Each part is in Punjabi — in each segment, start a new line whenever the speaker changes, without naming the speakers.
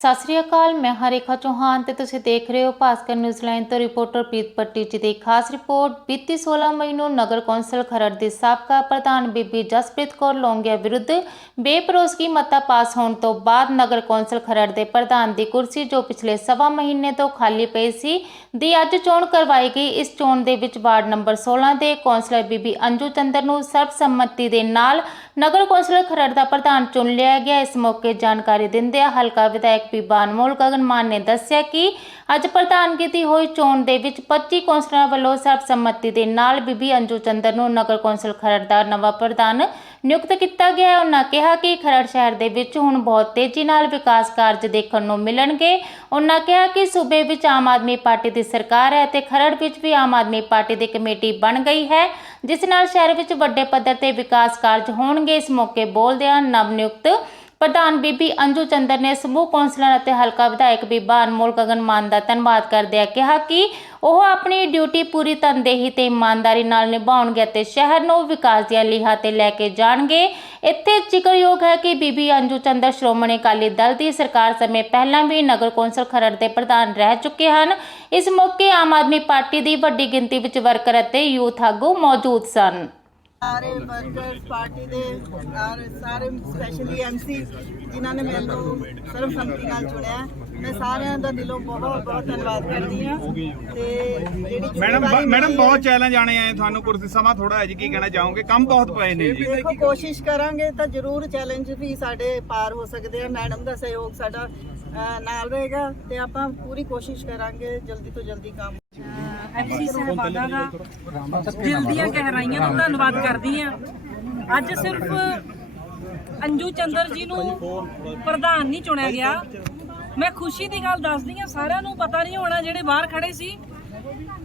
ਸਤਿ ਸ੍ਰੀ ਅਕਾਲ, ਮੈਂ ਹਰੇਖਾ ਚੌਹਾਨ ਤੇ ਤੁਸੀਂ ਦੇਖ ਰਹੇ ਹੋ ਭਾਸਕਰ ਨਿਊਜ਼ਲਾਈਨ ਤੋਂ ਰਿਪੋਰਟਰ ਪ੍ਰੀਤ ਪੱਟੀ ਜੀ ਦੀ ਖਾਸ ਰਿਪੋਰਟ। ਬੀਤੀ 16 ਮਈ ਨੂੰ ਨਗਰ ਕੌਂਸਲ ਖਰੜ ਦੇ ਸਾਬਕਾ ਪ੍ਰਧਾਨ ਬੀਬੀ ਜਸਪ੍ਰੀਤ ਕੌਰ ਲੌਂਗਿਆ ਵਿਰੁੱਧ ਬੇਪਰੋਸਗੀ ਮਤਾ ਪਾਸ ਹੋਣ ਤੋਂ ਬਾਅਦ ਨਗਰ ਕੌਂਸਲ ਖਰੜ ਦੇ ਪ੍ਰਧਾਨ ਦੀ ਕੁਰਸੀ ਜੋ ਪਿਛਲੇ ਸਵਾ ਮਹੀਨੇ ਤੋਂ ਖਾਲੀ ਪਈ ਸੀ, ਦੀ ਅੱਜ ਚੋਣ ਕਰਵਾਈ ਗਈ। ਇਸ ਚੋਣ ਦੇ ਵਿੱਚ ਵਾਰਡ ਨੰਬਰ 16 ਦੇ ਕੌਂਸਲਰ ਬੀਬੀ ਅੰਜੂ ਚੰਦਰ ਨੂੰ ਸਰਬਸੰਮਤੀ ਦੇ ਨਾਲ ਨਗਰ ਕੌਂਸਲ ਖਰੜ ਦਾ ਪ੍ਰਧਾਨ ਚੁਣ ਲਿਆ ਗਿਆ। ਇਸ ਮੌਕੇ ਜਾਣਕਾਰੀ ਦਿੰਦਿਆਂ ਹਲਕਾ ਵਿਧਾਇਕ ਬੀਬਾ ਅਨਮੋਲ ਗਗਨ ਮਾਨ ਨੇ ਦੱਸਿਆ ਕਿ ਅੱਜ ਪ੍ਰਧਾਨਗੀ ਦੀ ਹੋਈ ਚੋਣ ਦੇ ਵਿੱਚ 25 ਕੌਂਸਲਰਾਂ ਵੱਲੋਂ ਸਰਬਸੰਮਤੀ ਦੇ ਨਾਲ ਬੀਬੀ ਅੰਜੂ ਚੰਦਰ ਨੂੰ ਨਗਰ ਕੌਂਸਲ ਖਰੜ ਦਾ ਨਵਾਂ ਪ੍ਰਧਾਨ ਨਿਯੁਕਤ ਕੀਤਾ ਗਿਆ। ਹੈ ਉਹਨਾਂ ਕਿਹਾ ਕਿ ਖਰੜ ਸ਼ਹਿਰ ਦੇ ਵਿੱਚ ਹੁਣ ਬਹੁਤ ਤੇਜ਼ੀ ਨਾਲ ਵਿਕਾਸ ਕਾਰਜ ਦੇਖਣ ਨੂੰ ਮਿਲਣਗੇ। ਉਹਨਾਂ ਕਿਹਾ ਕਿ ਸੂਬੇ ਵਿੱਚ ਆਮ ਆਦਮੀ ਪਾਰਟੀ ਦੀ ਸਰਕਾਰ ਹੈ ਅਤੇ ਖਰੜ ਵਿੱਚ ਵੀ ਆਮ ਆਦਮੀ ਪਾਰਟੀ ਦੀ ਕਮੇਟੀ ਬਣ ਗਈ ਹੈ। ਜਿਸ ਨਾਲ ਸ਼ਹਿਰ ਵਿੱਚ ਵੱਡੇ ਪੱਧਰ ਤੇ ਵਿਕਾਸ ਕਾਰਜ ਹੋਣਗੇ। ਇਸ ਮੌਕੇ ਬੋਲਦਿਆਂ ਨਵ ਨਿਯੁਕਤ ਪ੍ਰਧਾਨ ਬੀਬੀ ਅੰਜੂ ਚੰਦਰ ਨੇ ਸਮੂਹ ਕੌਂਸਲਰ ਅਤੇ ਹਲਕਾ ਵਿਧਾਇਕ ਬੀਬਾ ਅਨਮੋਲ ਗਗਨ ਮਾਨ ਦਾ ਧੰਨਵਾਦ ਕਰਦਿਆਂ ਕਿਹਾ ਕਿ ਉਹ ਆਪਣੀ ਡਿਊਟੀ ਪੂਰੀ ਤਨਦੇਹੀ ਤੇ ਇਮਾਨਦਾਰੀ ਨਾਲ ਨਿਭਾਉਣਗੇ ਅਤੇ ਸ਼ਹਿਰ ਨੂੰ ਵਿਕਾਸ ਦੀਆਂ ਲੀਹਾਂ ਤੇ ਲੈ ਕੇ ਜਾਣਗੇ। ਇੱਥੇ ਜ਼ਿਕਰਯੋਗ ਹੈ ਕਿ ਬੀਬੀ ਅੰਜੂ ਚੰਦਰ ਸ਼੍ਰੋਮਣੀ ਅਕਾਲੀ ਦਲ ਦੀ ਸਰਕਾਰ ਸਮੇਂ ਪਹਿਲਾਂ ਵੀ ਨਗਰ ਕੌਂਸਲ ਖਰੜ ਦੇ ਪ੍ਰਧਾਨ ਰਹਿ ਚੁੱਕੇ ਹਨ। ਇਸ ਮੌਕੇ ਆਮ ਆਦਮੀ ਪਾਰਟੀ ਦੀ ਵੱਡੀ ਗਿਣਤੀ ਵਿੱਚ ਵਰਕਰ ਅਤੇ ਯੂਥ ਆਗੂ ਮੌਜੂਦ ਸਨ।
ਸਾਰੇ ਵਰਕਰਸ ਪਾਰਟੀ ਦੇ ਔਰ ਸਾਰੇ ਸਪੈਸ਼ਲੀ ਐਮਸੀ ਜਿਨ੍ਹਾਂ ਨੇ ਮੈਨੂੰ ਸਰਵਸੰਮਤੀ ਨਾਲ ਚੁਣਿਆ ਮੈਂ ਸਾਰਿਆਂ ਦਾ ਦਿਲੋਂ ਬਹੁਤ ਬਹੁਤ ਧੰਨਵਾਦ ਕਰਦੀ ਹਾਂ। ਤੇ ਜਿਹੜੀ
ਮੈਡਮ
ਜ਼ਿੰਮੇਵਾਰੀ
ਮੈਡਮ
ਮਿਲੀ
ਬਹੁਤ ਚੈਲੰਜ ਆਣੇ ਆਏ ਤੁਹਾਨੂੰ ਕੁਰਸੀ ਸਮਾਂ ਥੋੜਾ ਹੈ ਜੀ ਕੀ ਕਹਿਣਾ ਚਾਹੋਗੇ? ਕੰਮ ਬਹੁਤ ਪਏ ਨੇ ਜੀ।
ਦੇਖੋ ਕੋਸ਼ਿਸ਼ ਕਰਾਂਗੇ ਤਾਂ ਜ਼ਰੂਰ ਚੈਲੰਜ ਵੀ ਸਾਡੇ ਪਾਰ ਹੋ ਸਕਦੇ ਆ। ਮੈਡਮ ਦਾ ਸਹਿਯੋਗ ਸਾਡਾ ਨਾਲ ਰਹੇਗਾ ਤੇ ਆਪਾਂ ਪੂਰੀ ਕੋਸ਼ਿਸ਼ ਕਰਾਂਗੇ ਜਲਦੀ ਤੋਂ ਜਲਦੀ ਕੰਮ
ਦਾ ਦਿਲ ਦੀਆਂ ਗਹਿਰਾਈਆਂ ਤੋਂ ਧੰਨਵਾਦ ਕਰਦੀ ਆ ਅੱਜ ਸਿਰਫ ਅੰਜੂ ਚੰਦਰ ਜੀ ਨੂੰ ਪ੍ਰਧਾਨ ਨਹੀਂ ਚੁਣਿਆ ਗਿਆ। ਮੈਂ ਖੁਸ਼ੀ ਦੀ ਗੱਲ ਦੱਸਦੀ ਆ ਸਾਰਿਆਂ ਨੂੰ ਪਤਾ ਨਹੀਂ ਹੋਣਾ ਜਿਹੜੇ ਬਾਹਰ ਖੜੇ ਸੀ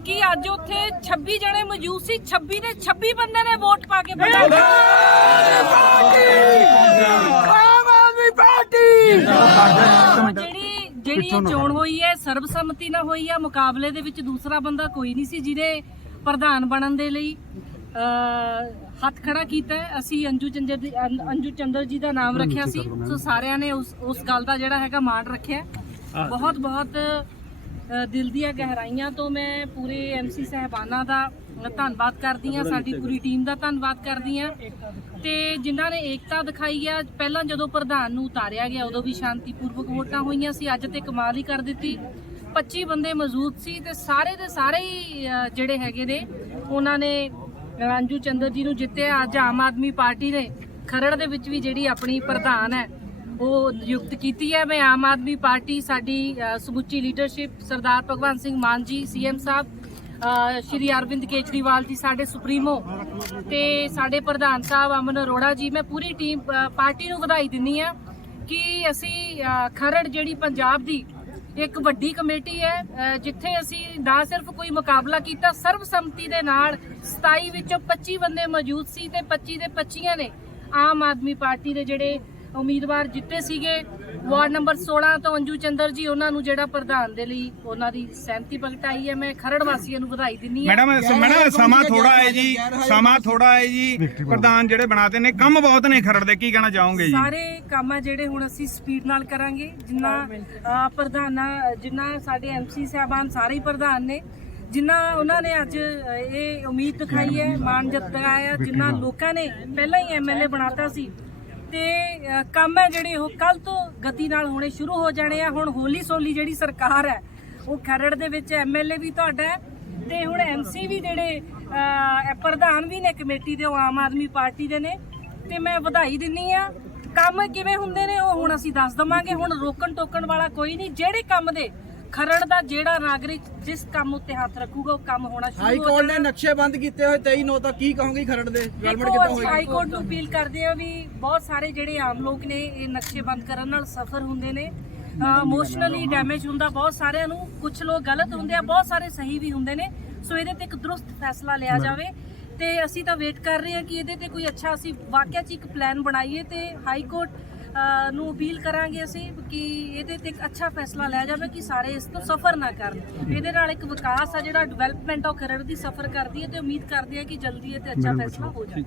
ਕਿ ਅੱਜ ਉੱਥੇ 26 ਜਣੇ ਮੌਜੂਦ ਸੀ। 26 ਦੇ 26 ਬੰਦੇ ਨੇ ਵੋਟ ਪਾ ਕੇ ਜਿਹੜੀ ਜਿਹੜੀ ਇਹ ਚੋਣ ਹੋਈ ਹੈ ਸਰਬਸੰਮਤੀ ਨਾਲ ਹੋਈ ਹੈ ਮੁਕਾਬਲੇ ਦੇ ਵਿੱਚ ਦੂਸਰਾ ਬੰਦਾ ਕੋਈ ਨਹੀਂ ਸੀ ਜਿਹਦੇ ਪ੍ਰਧਾਨ ਬਣਨ ਦੇ ਲਈ ਹੱਥ ਖੜਾ ਕੀਤਾ। ਅਸੀਂ ਅੰਜੂ ਚੰਦਰ ਦੀ ਅੰਜੂ ਚੰਦਰ ਜੀ ਦਾ ਨਾਮ ਰੱਖਿਆ ਸੀ। ਸੋ ਸਾਰਿਆਂ ਨੇ ਉਸ ਉਸ ਗੱਲ ਦਾ ਜਿਹੜਾ ਹੈਗਾ ਮਾਣ ਰੱਖਿਆ ਬਹੁਤ ਬਹੁਤ ਦਿਲ ਦੀਆਂ ਗਹਿਰਾਈਆਂ ਤੋਂ ਮੈਂ ਪੂਰੇ ਐਮਸੀ ਸਹਿਬਾਨਾਂ ਦਾ ਧੰਨਵਾਦ ਕਰਦੀ ਹਾਂ, ਸਾਡੀ ਪੂਰੀ ਟੀਮ ਦਾ ਧੰਨਵਾਦ ਕਰਦੀ ਹਾਂ। ਤੇ ਜਿਨ੍ਹਾਂ ਨੇ ਏਕਤਾ ਦਿਖਾਈ ਆ, ਪਹਿਲਾਂ ਜਦੋਂ ਪ੍ਰਧਾਨ ਨੂੰ ਉਤਾਰਿਆ ਗਿਆ, ਉਦੋਂ ਵੀ ਸ਼ਾਂਤੀਪੂਰਵਕ ਵੋਟਾਂ ਹੋਈਆਂ ਸੀ, ਅੱਜ ਤੇ ਕਮਾਲ ਹੀ ਕਰ ਦਿੱਤੀ। 25 ਬੰਦੇ ਮੌਜੂਦ ਸੀ ਤੇ ਸਾਰੇ ਦੇ ਸਾਰੇ ਹੀ ਜਿਹੜੇ ਹੈਗੇ ਨੇ, ਉਹਨਾਂ ਨੇ ਰਾਂਝੂ ਚੰਦਰ ਜੀ ਨੂੰ ਜਿੱਤਿਆ, ਅੱਜ ਆਮ ਆਦਮੀ ਪਾਰਟੀ ਨੇ ਖਰੜ ਦੇ ਵਿੱਚ ਵੀ ਜਿਹੜੀ ਆਪਣੀ ਪ੍ਰਧਾਨ ਹੈ ਉਹ ਨਿਯੁਕਤ ਕੀਤੀ ਹੈ। ਮੈਂ ਆਮ ਆਦਮੀ ਪਾਰਟੀ ਸਾਡੀ ਸਮੁੱਚੀ ਲੀਡਰਸ਼ਿਪ ਸਰਦਾਰ ਭਗਵੰਤ ਸਿੰਘ ਮਾਨ ਜੀ ਸੀਐਮ ਸਾਹਿਬ ਸ਼੍ਰੀ ਅਰਵਿੰਦ ਕੇਜਰੀਵਾਲ ਜੀ, ਸਾਡੇ ਸੁਪਰੀਮੋ ਤੇ ਸਾਡੇ ਪ੍ਰਧਾਨ ਸਾਹਿਬ ਅਮਨ ਅਰੋੜਾ ਜੀ। ਮੈਂ ਪੂਰੀ ਟੀਮ ਪਾਰਟੀ ਨੂੰ ਵਧਾਈ ਦਿੰਨੀ ਆ ਕਿ ਅਸੀਂ ਖਰੜ ਜਿਹੜੀ ਪੰਜਾਬ ਦੀ ਇੱਕ ਵੱਡੀ ਕਮੇਟੀ ਹੈ ਜਿੱਥੇ ਅਸੀਂ ਨਾ ਸਿਰਫ ਕੋਈ ਮੁਕਾਬਲਾ ਕੀਤਾ, ਸਰਬਸੰਮਤੀ ਦੇ ਨਾਲ 27 ਵਿੱਚੋਂ 25 ਬੰਦੇ ਮੌਜੂਦ ਸੀ ਤੇ 25 ਦੇ 25 ਨੇ ਆਮ ਆਦਮੀ ਪਾਰਟੀ ਦੇ ਜਿਹੜੇ ਉਮੀਦਵਾਰ ਜਿੱਤੇ ਸੀਗੇ। ਵਾਰਡ ਨੰਬਰ 16 ਤੋਂ ਅੰਜੂ ਚੰਦਰ ਜੀ ਉਹਨਾਂ ਨੂੰ ਜਿਹੜਾ ਪ੍ਰਧਾਨ ਦੇ ਲਈ ਉਹਨਾਂ ਦੀ ਸਹਿਮਤੀ ਪ੍ਰਗਟਾਈ ਹੈ। ਮੈਂ ਖਰੜ ਵਾਸੀਆਂ ਨੂੰ ਵਧਾਈ ਦਿੰਨੀ ਹਾਂ।
ਮੈਡਮ ਮੈਡਮ ਸਮਾਂ ਥੋੜਾ ਹੈ ਜੀ। ਸਮਾਂ ਥੋੜਾ ਹੈ ਜੀ। ਪ੍ਰਧਾਨ ਜਿਹੜੇ ਬਣਾਤੇ ਨੇ ਕੰਮ ਬਹੁਤ ਨੇ ਖਰੜ ਦੇ ਕੀ ਕਹਿਣਾ ਚਾਹੋਗੇ ਜੀ?
ਸਾਰੇ ਕੰਮ ਆ ਜਿਹੜੇ ਹੁਣ ਅਸੀਂ ਸਪੀਡ ਨਾਲ ਕਰਾਂਗੇ। ਜਿੰਨਾ ਪ੍ਰਧਾਨਾਂ ਜਿੰਨਾ ਸਾਡੇ ਐਮਸੀ ਸਾਹਿਬਾਨ ਸਾਰੇ ਹੀ ਪ੍ਰਧਾਨ ਨੇ। ਜਿੰਨਾ ਉਹਨਾਂ ਨੇ ਅੱਜ ਇਹ ਉਮੀਦ ਦਿਖਾਈ ਹੈ ਮਾਣ ਜਤਾਇਆ ਹੈ ਜਿੰਨਾ ਲੋਕਾਂ ਨੇ ਪਹਿਲਾਂ ਹੀ ਐਮਐਲਏ ਬਣਾਤਾ ਸੀ। ਤੇ ਕੰਮ ਹੈ ਜਿਹੜੇ ਉਹ ਕੱਲ ਤੋਂ ਗਤੀ ਨਾਲ ਹੋਣੇ ਸ਼ੁਰੂ ਹੋ ਜਾਣੇ ਆ। ਹੁਣ ਹੋਲੀ ਸੋਲੀ ਜਿਹੜੀ ਸਰਕਾਰ ਹੈ, ਉਹ ਖਰੜ ਦੇ ਵਿੱਚ ਐਮਐਲਏ ਵੀ ਤੁਹਾਡਾ ਹੈ ਤੇ ਹੁਣ ਐਮਸੀ ਵੀ ਜਿਹੜੇ ਪ੍ਰਧਾਨ ਵੀ ਨੇ ਕਮੇਟੀ ਦੇ, ਉਹ ਆਮ ਆਦਮੀ ਪਾਰਟੀ ਦੇ ਨੇ। ਤੇ ਮੈਂ ਵਧਾਈ ਦਿੰਨੀ ਆ। ਕੰਮ ਕਿਵੇਂ ਹੁੰਦੇ ਨੇ ਉਹ ਹੁਣ ਅਸੀਂ ਦੱਸ ਦਵਾਂਗੇ। ਹੁਣ ਰੋਕਣ ਟੋਕਣ ਵਾਲਾ ਕੋਈ ਨਹੀਂ। ਜਿਹੜੇ ਕੰਮ ਦੇ ਖਰੜ ਦਾ ਜਿਹੜਾ ਨਾਗਰਿਕ ਜਿਸ ਕੰਮ ਉੱਤੇ ਹੱਥ ਰੱਖੂਗਾ ਉਹ ਕੰਮ ਹੋਣਾ
ਹਾਈ
ਸ਼ੁਰੂ ਹੋ
ਕੋਰਟ ਨੇ ਨਕਸ਼ੇ ਬੰਦ ਕੀਤੇ ਹੋਏ 23 ਨੌ ਤੱਕ ਕੀ ਕਹੋਗੇ ਖਰੜ ਦੇ? ਡਿਵੈਲਪਮੈਂਟ ਕਿੱਦਾਂ
ਅਸੀਂ ਹਾਈ
ਹੋਏਗੀ
ਕੋਰਟ ਨੂੰ ਅਪੀਲ ਕਰਦੇ ਆ ਵੀ ਬਹੁਤ ਸਾਰੇ ਜਿਹੜੇ ਆਮ ਲੋਕ ਨੇ ਇਹ ਨਕਸ਼ੇ ਬੰਦ ਕਰਨ ਨਾਲ ਸਫਰ ਹੁੰਦੇ ਨੇ। ਇਮੋਸ਼ਨਲੀ ਡੈਮੇਜ ਹੁੰਦਾ ਬਹੁਤ ਸਾਰਿਆਂ ਨੂੰ ਕੁਝ ਲੋਕ ਗਲਤ ਹੁੰਦੇ ਆ ਬਹੁਤ ਸਾਰੇ ਸਹੀ ਵੀ ਹੁੰਦੇ ਨੇ। ਸੋ ਇਹਦੇ ਤੇ ਇੱਕ ਦਰੁਸਤ ਫੈਸਲਾ ਲਿਆ ਜਾਵੇ ਤੇ ਅਸੀਂ ਤਾਂ ਵੇਟ ਕਰ ਰਹੇ ਹਾਂ ਕਿ ਇਹਦੇ ਤੇ ਕੋਈ ਅੱਛਾ ਅਸੀਂ ਵਾਕਿਆ ਚ ਇੱਕ ਪਲਾਨ ਬਣਾਈਏ ਤੇ ਹਾਈ ਕੋਰਟ ਨੂੰ ਅਪੀਲ ਕਰਾਂਗੇ ਅਸੀਂ ਕਿ ਇਹਦੇ ਤੇ ਇੱਕ ਅੱਛਾ ਫੈਸਲਾ ਲਿਆ ਜਾਵੇ ਕਿ ਸਾਰੇ ਇਸ ਤੋਂ ਸਫਰ ਨਾ ਕਰਨ। ਇਹਦੇ ਨਾਲ ਇੱਕ ਵਿਕਾਸ ਆ ਜਿਹੜਾ ਡਿਵੈਲਪਮੈਂਟ ਆ ਉਹ ਖਰੜ ਦੀ ਸਫਰ ਕਰਦੀ ਹੈ ਤੇ ਉਮੀਦ ਕਰਦੇ ਆ ਕਿ ਜਲਦੀ ਇਹ ਤੇ ਅੱਛਾ ਫੈਸਲਾ ਹੋ ਜਾਵੇ।